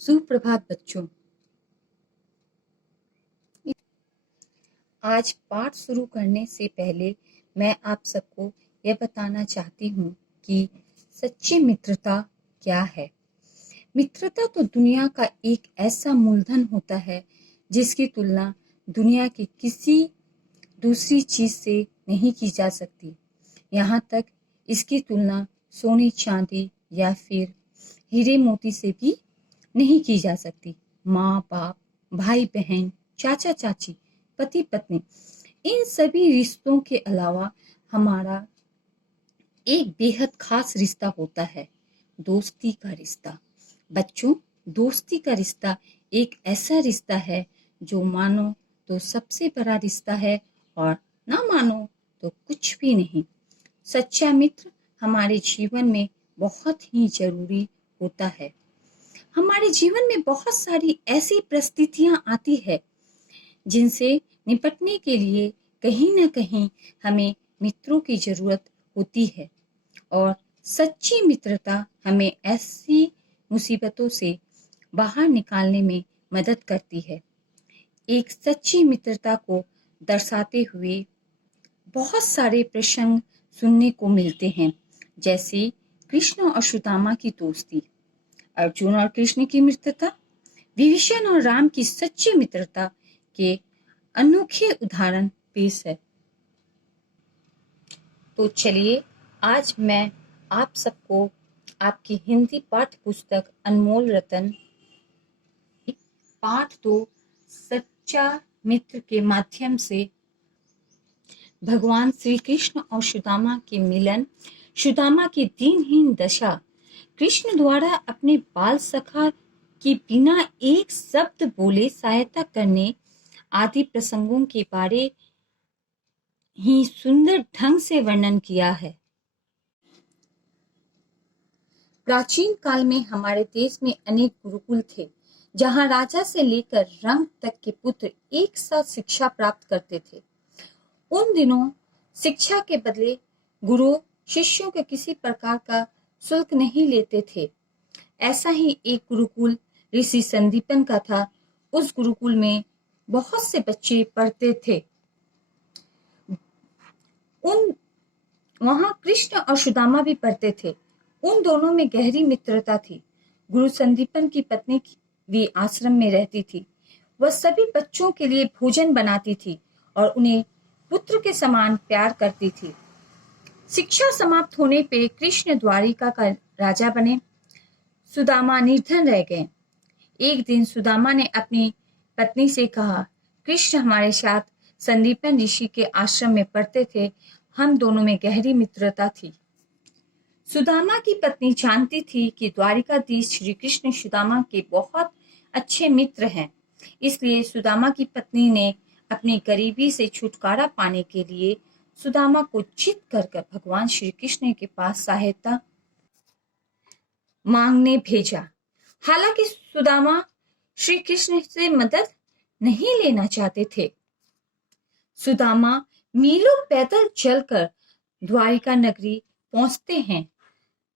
सुप्रभात बच्चों। आज पाठ शुरू करने से पहले मैं आप सबको यह बताना चाहती हूँ कि सच्ची मित्रता क्या है। मित्रता तो दुनिया का एक ऐसा मूलधन होता है जिसकी तुलना दुनिया की किसी दूसरी चीज से नहीं की जा सकती। यहाँ तक इसकी तुलना सोने चांदी या फिर हीरे मोती से भी नहीं की जा सकती। माँ बाप, भाई बहन, चाचा चाची, पति पत्नी, इन सभी रिश्तों के अलावा हमारा एक बेहद खास रिश्ता होता है, दोस्ती का रिश्ता। बच्चों, दोस्ती का रिश्ता एक ऐसा रिश्ता है जो मानो तो सबसे बड़ा रिश्ता है और ना मानो तो कुछ भी नहीं। सच्चा मित्र हमारे जीवन में बहुत ही जरूरी होता है। हमारे जीवन में बहुत सारी ऐसी परिस्थितियां आती है जिनसे निपटने के लिए कहीं ना कहीं हमें मित्रों की जरूरत होती है और सच्ची मित्रता हमें ऐसी मुसीबतों से बाहर निकालने में मदद करती है। एक सच्ची मित्रता को दर्शाते हुए बहुत सारे प्रसंग सुनने को मिलते हैं, जैसे कृष्ण और सुदामा की दोस्ती, अर्जुन और कृष्ण की मित्रता, विभीषण और राम की सच्ची मित्रता के अनोखे उदाहरण पेश है। तो चलिए आज मैं आप सबको आपकी हिंदी पाठ्य पुस्तक अनमोल रतन पाठ 2 सच्चा मित्र के माध्यम से भगवान श्री कृष्ण और सुदामा के मिलन, सुदामा की दीनहीन दशा, कृष्ण द्वारा अपने बाल सखा की बिना एक शब्द बोले सहायता करने आदि प्रसंगों के बारे ही सुंदर ढंग से वर्णन किया है। प्राचीन काल में हमारे देश में अनेक गुरुकुल थे, जहां राजा से लेकर रंक तक के पुत्र एक साथ शिक्षा प्राप्त करते थे। उन दिनों शिक्षा के बदले गुरु शिष्यों के किसी प्रकार का शुल्क नहीं लेते थे। ऐसा ही एक गुरुकुल ऋषि संदीपन का था। उस गुरुकुल में बहुत से बच्चे पढ़ते थे। वहां कृष्ण और सुदामा भी पढ़ते थे। उन दोनों में गहरी मित्रता थी। गुरु संदीपन की पत्नी भी आश्रम में रहती थी। वह सभी बच्चों के लिए भोजन बनाती थी और उन्हें पुत्र के समान प्यार करती थी। शिक्षा समाप्त होने पे कृष्ण द्वारिका का राजा बने, सुदामा निर्धन रह गए। एक दिन सुदामा ने अपनी पत्नी से कहा, कृष्ण हमारे साथ संदीपन ऋषि के आश्रम में पढ़ते थे, हम दोनों में गहरी मित्रता थी। सुदामा की पत्नी जानती थी कि द्वारिकाधीश श्री कृष्ण सुदामा के बहुत अच्छे मित्र हैं, इसलिए सुदामा की पत्नी ने अपनी गरीबी से छुटकारा पाने के लिए सुदामा को जिद कर भगवान श्री कृष्ण के पास सहायता मांगने भेजा। हालांकि सुदामा श्री कृष्ण से मदद नहीं लेना चाहते थे। सुदामा मीलों पैदल चलकर द्वारिका नगरी पहुंचते हैं।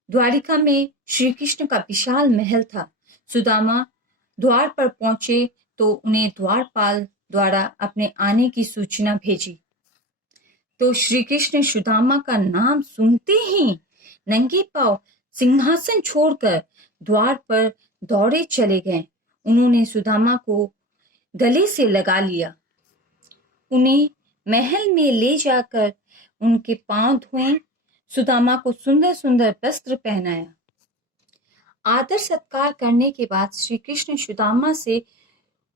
द्वारिका में श्री कृष्ण का विशाल महल था। सुदामा द्वार पर पहुंचे तो उन्हें द्वारपाल द्वारा अपने आने की सूचना भेजी। तो श्री कृष्ण सुदामा का नाम सुनते ही नंगे पांव सिंहासन छोड़कर द्वार पर दौड़े चले गए। उन्होंने सुदामा को गले से लगा लिया, उन्हें महल में ले जाकर उनके पांव धोए, सुदामा को सुंदर सुंदर वस्त्र पहनाया। आदर सत्कार करने के बाद श्री कृष्ण सुदामा से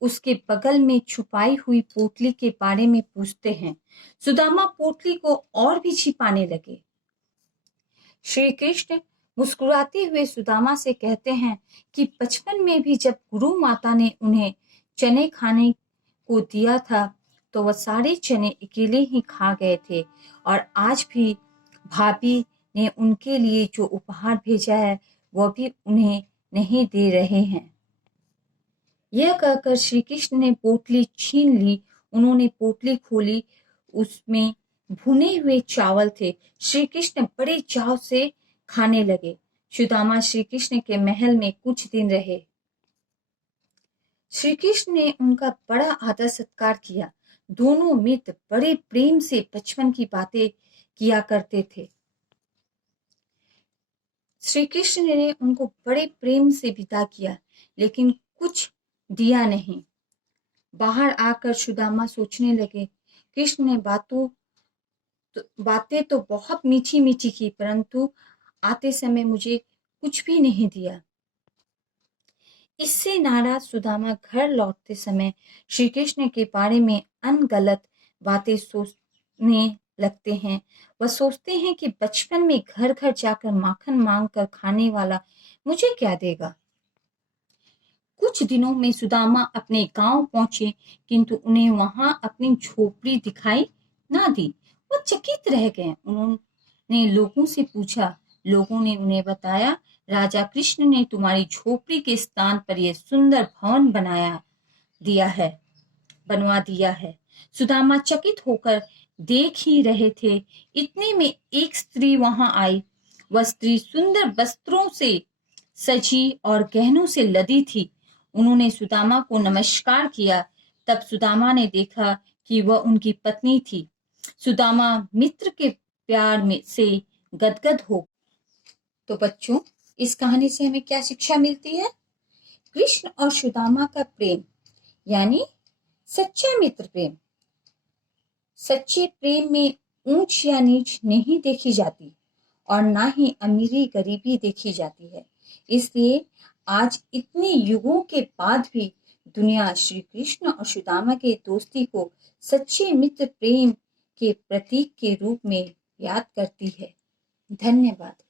उसके बगल में छुपाई हुई पोटली के बारे में पूछते हैं। सुदामा पोटली को और भी छिपाने लगे। श्री कृष्ण मुस्कुराते हुए सुदामा से कहते हैं कि बचपन में भी जब गुरु माता ने उन्हें चने खाने को दिया था तो वह सारे चने अकेले ही खा गए थे और आज भी भाभी ने उनके लिए जो उपहार भेजा है वह भी उन्हें नहीं दे रहे हैं। यह कहकर श्री कृष्ण ने पोटली छीन ली। उन्होंने पोटली खोली, उसमें भुने हुए चावल थे। श्री कृष्ण बड़े चाव से खाने लगे। सुदामा श्री कृष्ण के महल में कुछ दिन रहे। श्री कृष्ण ने उनका बड़ा आदर सत्कार किया। दोनों मित्र बड़े प्रेम से बचपन की बातें किया करते थे। श्री कृष्ण ने उनको बड़े प्रेम से विदा किया, लेकिन कुछ दिया नहीं। बाहर आकर सुदामा सोचने लगे, कृष्ण ने बातें तो बहुत मीठी मीठी की, परंतु आते समय मुझे कुछ भी नहीं दिया। इससे नाराज सुदामा घर लौटते समय श्री कृष्ण के बारे में अनगलत बातें सोचने लगते हैं। वह सोचते हैं कि बचपन में घर घर जाकर माखन मांग कर खाने वाला मुझे क्या देगा। कुछ दिनों में सुदामा अपने गांव पहुंचे, किंतु उन्हें वहां अपनी झोपड़ी दिखाई ना दी। वो चकित रह गए। उन्होंने लोगों से पूछा। लोगों ने उन्हें बताया, राजा कृष्ण ने तुम्हारी झोपड़ी के स्थान पर यह सुंदर भवन बनवा दिया है। सुदामा चकित होकर देख ही रहे थे, इतने में एक स्त्री वहां आई। वह स्त्री सुंदर वस्त्रों से सजी और गहनों से लदी थी। उन्होंने सुदामा को नमस्कार किया। तब सुदामा ने देखा कि वह उनकी पत्नी थी। सुदामा मित्र के प्यार में से गदगद हो। तो बच्चों, इस कहानी से हमें क्या शिक्षा मिलती है? कृष्ण और सुदामा का प्रेम यानी सच्चा मित्र प्रेम। सच्चे प्रेम में ऊंच या नीच नहीं देखी जाती और ना ही अमीरी गरीबी देखी जाती है। इसलिए आज इतने युगों के बाद भी दुनिया श्री कृष्ण और सुदामा के दोस्ती को सच्चे मित्र प्रेम के प्रतीक के रूप में याद करती है। धन्यवाद।